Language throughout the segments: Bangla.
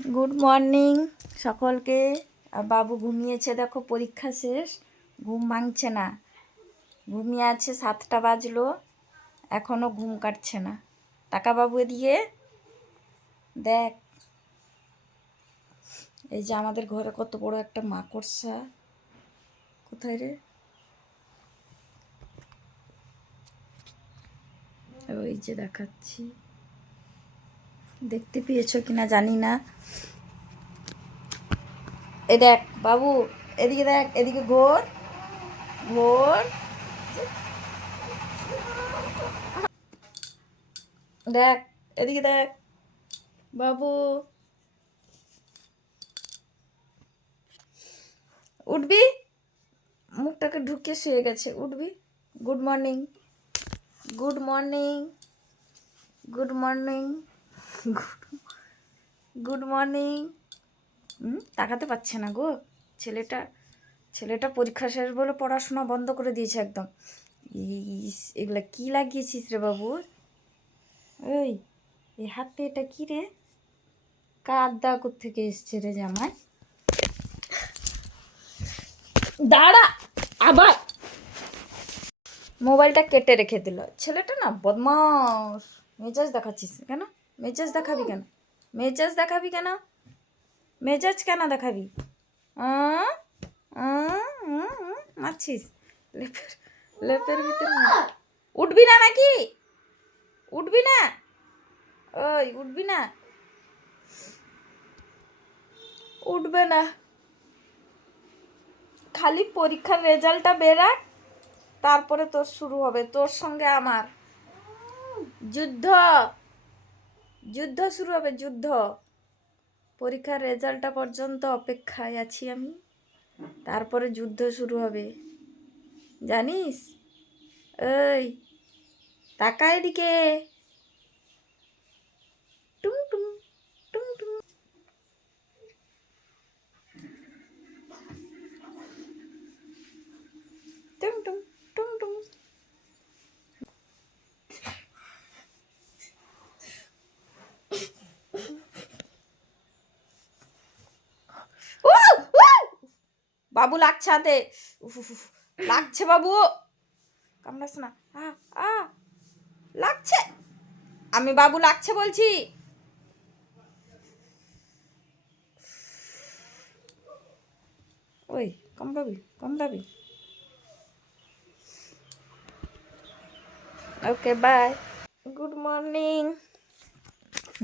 গুড মর্নিং সকলকে। বাবু ঘুমিয়েছে, দেখো পরীক্ষা শেষ। ঘুম ভাঙছে না। ঘুমিয়ে আছে, সাতটা বাজলো। এখনও ঘুম কাটছে না। টাকা বাবু দিয়ে দেখ। এই যে আমাদের ঘরে কত বড় একটা মাকড়সা। কোথায় রে? ওই যে দেখাচ্ছি। দেখতে পেয়েছ কিনা জানি না। এ দেখ, বাবু, এদিকে দেখ, এদিকে ঘোর ঘোর। দেখ, এদিকে দেখ, বাবু। উঠবি? মুখটাকে ঢুকিয়ে শুয়ে গেছে। উঠবি? Good morning good morning good morning good morning তাকাতে পারছে না গো। ছেলেটা ছেলেটা পরীক্ষা শেষ বলে পড়াশোনা বন্ধ করে দিয়েছে একদম। এগুলা কী লাগিয়েছিস রে বাবু? ওই এই হাতে এটা কী রে? কার দা থেকে এসছে রে জামাই? দাঁড়া, আবার। মোবাইলটা কেটে রেখে দিল। ছেলেটা না বদমাস মেজাজ দেখাচ্ছিস কেন? মেজাজ দেখাবি কেন? মেজাজ দেখাবি কেন? মেজাজ কেন দেখাবি? মারছিস? লেপের লেপের ভিতরে উঠবি না নাকি? উঠবি না? ওই, উঠবি না? উঠবে না। খালি পরীক্ষার রেজাল্টটা বেরাক, তারপরে তোর শুরু হবে, তোর সঙ্গে আমার। যুদ্ধ! যুদ্ধ শুরু হবে, যুদ্ধ। পরীক্ষার রেজাল্টটা পর্যন্ত অপেক্ষায় আছি আমি। তারপরে যুদ্ধ শুরু হবে। জানিস? ওই তাকা এদিকে। বাবু লাগছে হাতে। লাগছে বাবু। কামড়াস না। লাগছে। আমি বাবু লাগছে বলছি। ওই, কামড়াবি কামড়াবি। Okay, bye. Good morning.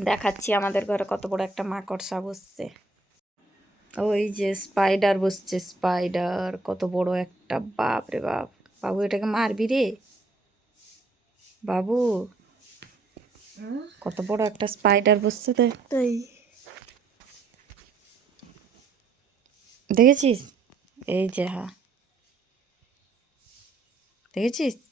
দেখাচ্ছি আমাদের ঘরে কত বড় একটা মাকড়সা বসছে। ওই যে স্পাইডার বসছে স্পাইডার কত বড় একটা বাপ রে বাপ। বাবু এটাকে মারবি রে। বাবু কত বড় একটা স্পাইডার বসছে দেখ তাই। দেখেছিস? এই যে হা। দেখেছিস?